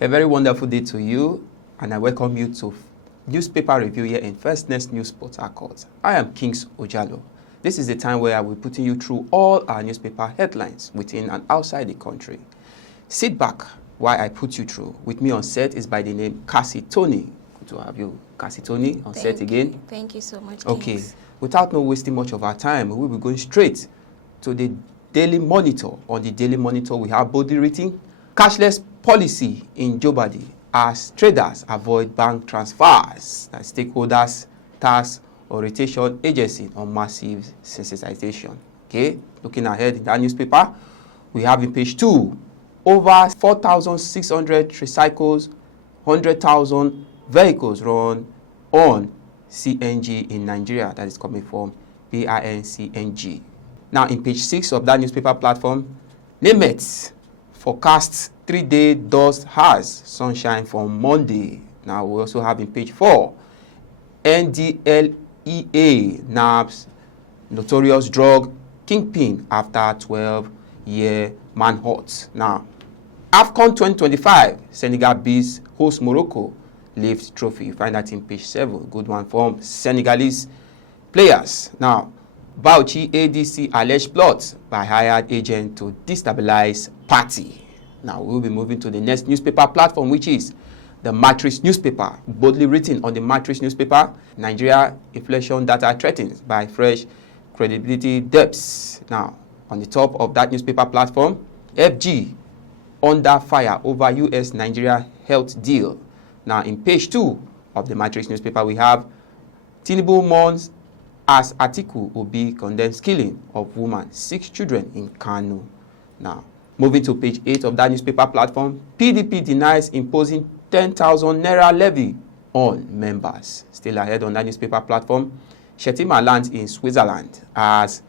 A very wonderful day to you, and I welcome you to newspaper review here in First Next News Port Harcourt. I am Kings Ojalo. This is the time where I will be putting you through all our newspaper headlines within and outside the country. Sit back while I put you through. With me on set is by the name Cassie Tony. Good to have you, Cassie Tony, on set again. Thank you so much, Okay, Kings. without no wasting much of our time, we will be going straight to the Daily Monitor. On the Daily Monitor, we have boldly written, cashless policy in jeopardy as traders avoid bank transfers. That stakeholders task orientation agency on massive sensitization. Okay, looking ahead in that newspaper, we have in page 2, over 4,600 tricycles, 100,000 vehicles run on CNG in Nigeria. That is coming from BINCNG. Now, in page 6 of that newspaper platform, NEMET forecasts 3-day dust has sunshine from Monday. Now, we also have in page 4, NDLEA nabs notorious drug kingpin after 12-year manhunt. Now, Afcon 2025, Senegal beats host Morocco, lift trophy. You find that in page 7. Good one from Senegalese players. Now, Bauchi ADC alleged plot by hired agent to destabilize party. Now, we'll be moving to the next newspaper platform, which is the Matrix newspaper. Boldly written on the Matrix newspaper, Nigeria inflation data threatened by fresh credibility debts. Now, on the top of that newspaper platform, FG under fire over US-Nigeria health deal. Now, in page 2 of the Matrix newspaper, we have Tinubu mourns as Atiku Obi condemns killing of woman, 6 children in Kano. Now, moving to page 8 of that newspaper platform, PDP denies imposing 10,000 naira levy on members. Still ahead on that newspaper platform, Shettima lands in Switzerland as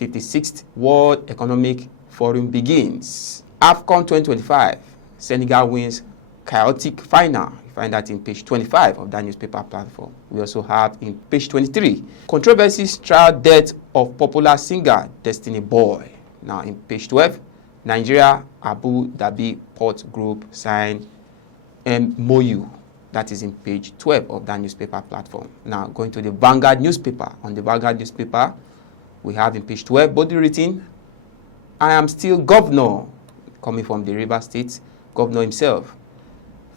56th World Economic Forum begins. Afcon 2025, Senegal wins chaotic final. You find that in page 25 of that newspaper platform. We also have in page 23, controversies trial death of popular singer Destiny Boy. Now in page 12, Nigeria Abu Dhabi Port Group signed MOU. That is in page 12 of that newspaper platform. Now going to the Vanguard newspaper. On the Vanguard newspaper, we have in page 12, boldly written, I am still governor, coming from the River State, governor himself,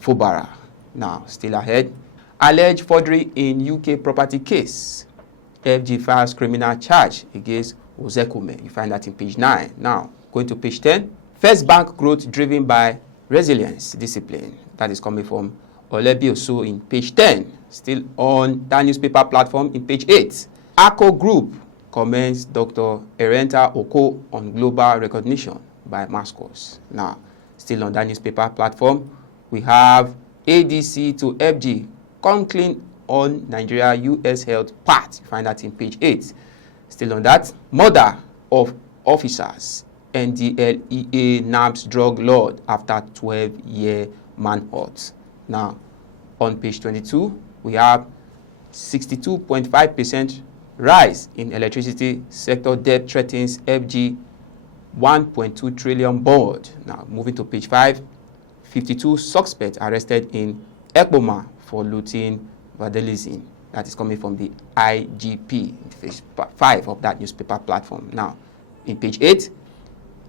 Fubara. Now, still ahead, alleged forgery in UK property case. FG files criminal charge against Ozekume. You find that in page 9. Now, going to page 10, First Bank growth driven by resilience, discipline. That is coming from Olebi Osu in page 10. Still on that newspaper platform in page 8. ACO Group commends Dr. Erenta Oko on global recognition by Mascos. Now, still on that newspaper platform, we have ADC to FG, come clean on Nigeria-US health part. You find that in page 8. Still on that, murder of officers, NDLEA nabs drug lord after 12-year manhunt. Now, on page 22, we have 62.5% rise in electricity sector debt threatens FG 1.2 trillion board. Now, moving to page 5, 52 suspects arrested in Ekboma for looting vandalism. That is coming from the IGP, page 5 of that newspaper platform. Now, in page 8,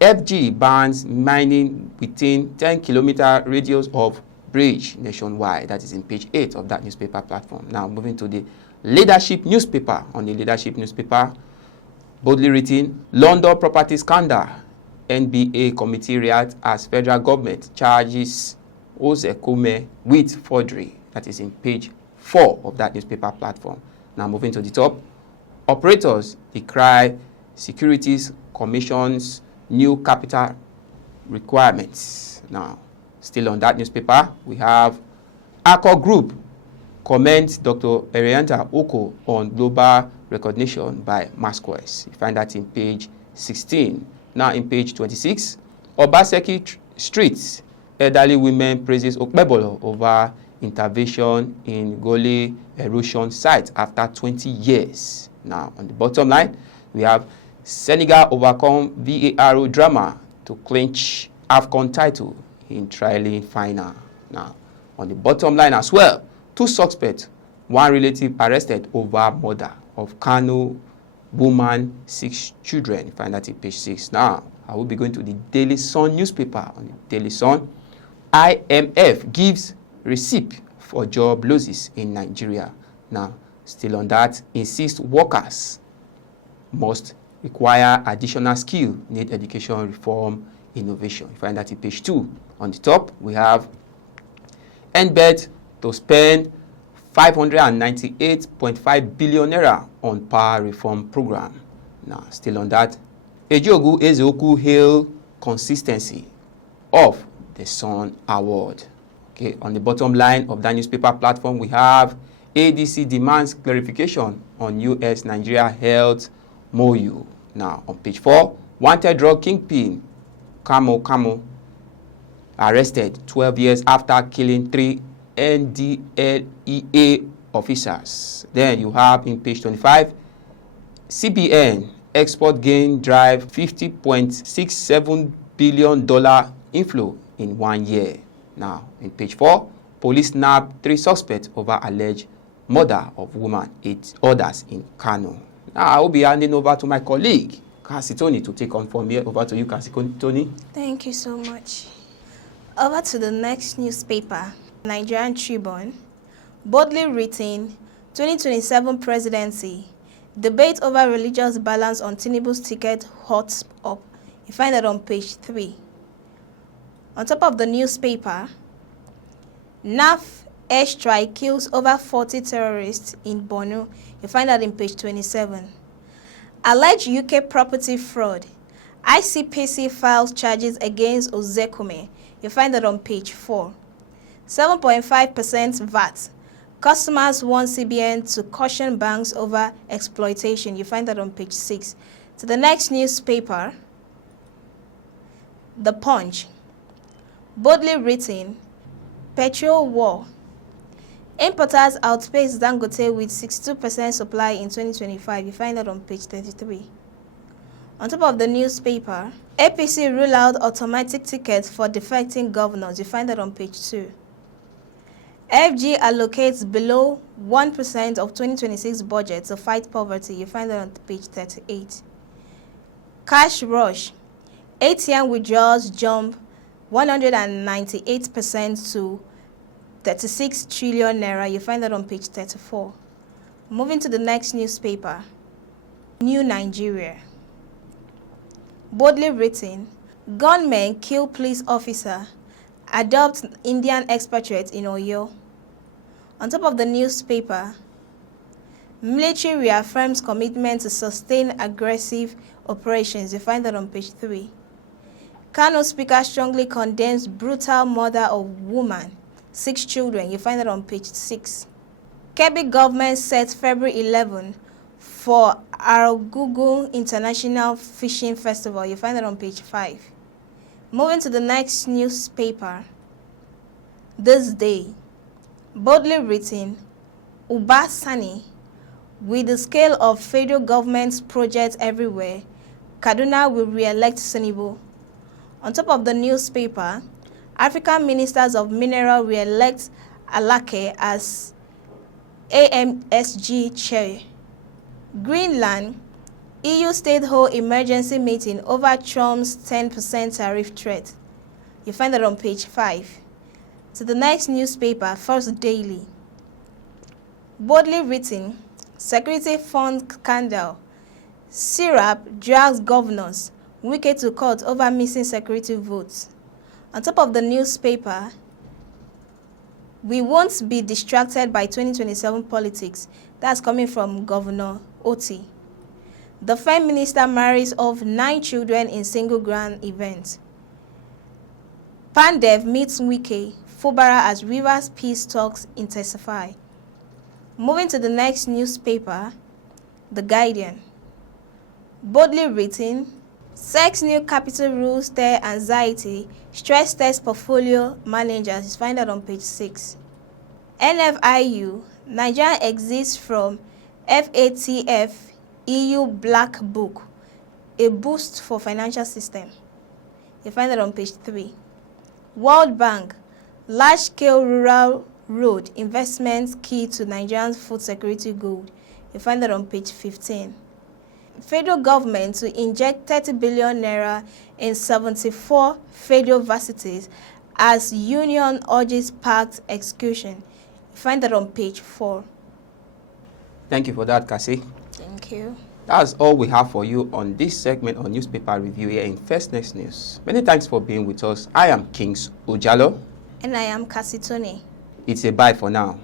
FG bans mining within 10-kilometer radius of bridge nationwide. That is in page 8 of that newspaper platform. Now, moving to the Leadership newspaper. On the Leadership newspaper, boldly written, London property scandal. NBA committee reacts as federal government charges Ozekume with forgery. That is in page 4 of that newspaper platform. Now moving to the top, operators decry Securities Commission's new capital requirements. Now, still on that newspaper, we have ACO Group commends Dr. Erenta Oko on global recognition by Masquez. You find that in page 16. Now in page 26, Obaseki Streets, elderly women praises Okpebolo over intervention in Goli erosion site after 20 years. Now on the bottom line, we have Senegal overcome VAR drama to clinch Afcon title in trialing final. Now, on the bottom line as well, 2 suspects, 1 relative arrested over murder of Kano woman, 6 children. You find that in page 6. Now, I will be going to the Daily Sun newspaper. On the Daily Sun, IMF gives receipt for job losses in Nigeria. Now, still on that, insists workers must require additional skill, need education reform, innovation. You find that in page 2. On the top, we have NBED to spend 598.5 billion naira on power reform program. Now, still on that, Ejogu Ezeoku hail consistency of the Sun Award. Okay, on the bottom line of that newspaper platform, we have ADC demands clarification on US-Nigeria health MOU. Now, on page 4, wanted drug kingpin Kamo arrested 12 years after killing 3 NDLEA officers. Then you have in page 25, CBN export gain drive $50.67 billion inflow in 1 year. Now, in page 4, police nabbed 3 suspects over alleged murder of woman, 8 others in Kano. Now, I will be handing over to my colleague, Kasi Tony, to take on from here. Over to you, Kasi Tony. Thank you so much. Over to the next newspaper, Nigerian Tribune. Boldly written, 2027 presidency. Debate over religious balance on Tinubu's ticket hot up. You find that on page 3. On top of the newspaper, NAF airstrike kills over 40 terrorists in Borno. You find that in page 27. Alleged UK property fraud. ICPC files charges against Ozekome. You find that on page 4. 7.5% VAT. Customers want CBN to caution banks over exploitation. You find that on page 6. To the next newspaper, The Punch. Boldly written, petrol war. Importers outpace Dangote with 62% supply in 2025. You find that on page 33. On top of the newspaper, APC rule out automatic tickets for defecting governors. You find that on page 2. FG allocates below 1% of 2026 budget to fight poverty. You find that on page 38. Cash rush. ATM withdrawals jump 198% to 36 trillion naira. You find that on page 34. Moving to the next newspaper, New Nigeria. Boldly written, gunmen kill police officer, adopt Indian expatriate in Oyo. On top of the newspaper, military reaffirms commitment to sustain aggressive operations. You find that on page 3. Kano speaker strongly condemns brutal murder of woman, 6 children. You find that on page 6. Kebbi government sets February 11 for Arugugu International Fishing Festival. You find that on page 5. Moving to the next newspaper, This Day. Boldly written, Uba Sani. With the scale of federal government's projects everywhere, Kaduna will re-elect Senegal. On top of the newspaper, African Ministers of Mineral re-elect Alake as AMSG chair. Greenland, EU state hold emergency meeting over Trump's 10% tariff threat. You find that on page 5. To the next newspaper, First Daily. Boldly written, Security Fund scandal. Syrup drags governors, Wike to court over missing security votes. On top of the newspaper, we won't be distracted by 2027 politics. That's coming from Governor Oti. The Prime Minister marries off 9 children in single grand event. Pandev meets Wike, Fubara as Rivers peace talks intensify. Moving to the next newspaper, The Guardian. Boldly written, Sex new capital rules stir anxiety, stress test portfolio managers. Find out on page 6. NFIU, Nigeria exits from FATF EU Black Book, a boost for financial system. You find that on page 3. World Bank, Large-scale rural road investments key to Nigeria's food security goal. You find that on page 15. Federal government to inject 30 billion naira in 74 federal varsities as union urges packed execution. You find that on page 4. Thank you for that, Cassie. Thank you. That's all we have for you on this segment on Newspaper Review here in First Next News. Many thanks for being with us. I am Kings Ujalo. And I am Cassie Tony. It's a bye for now.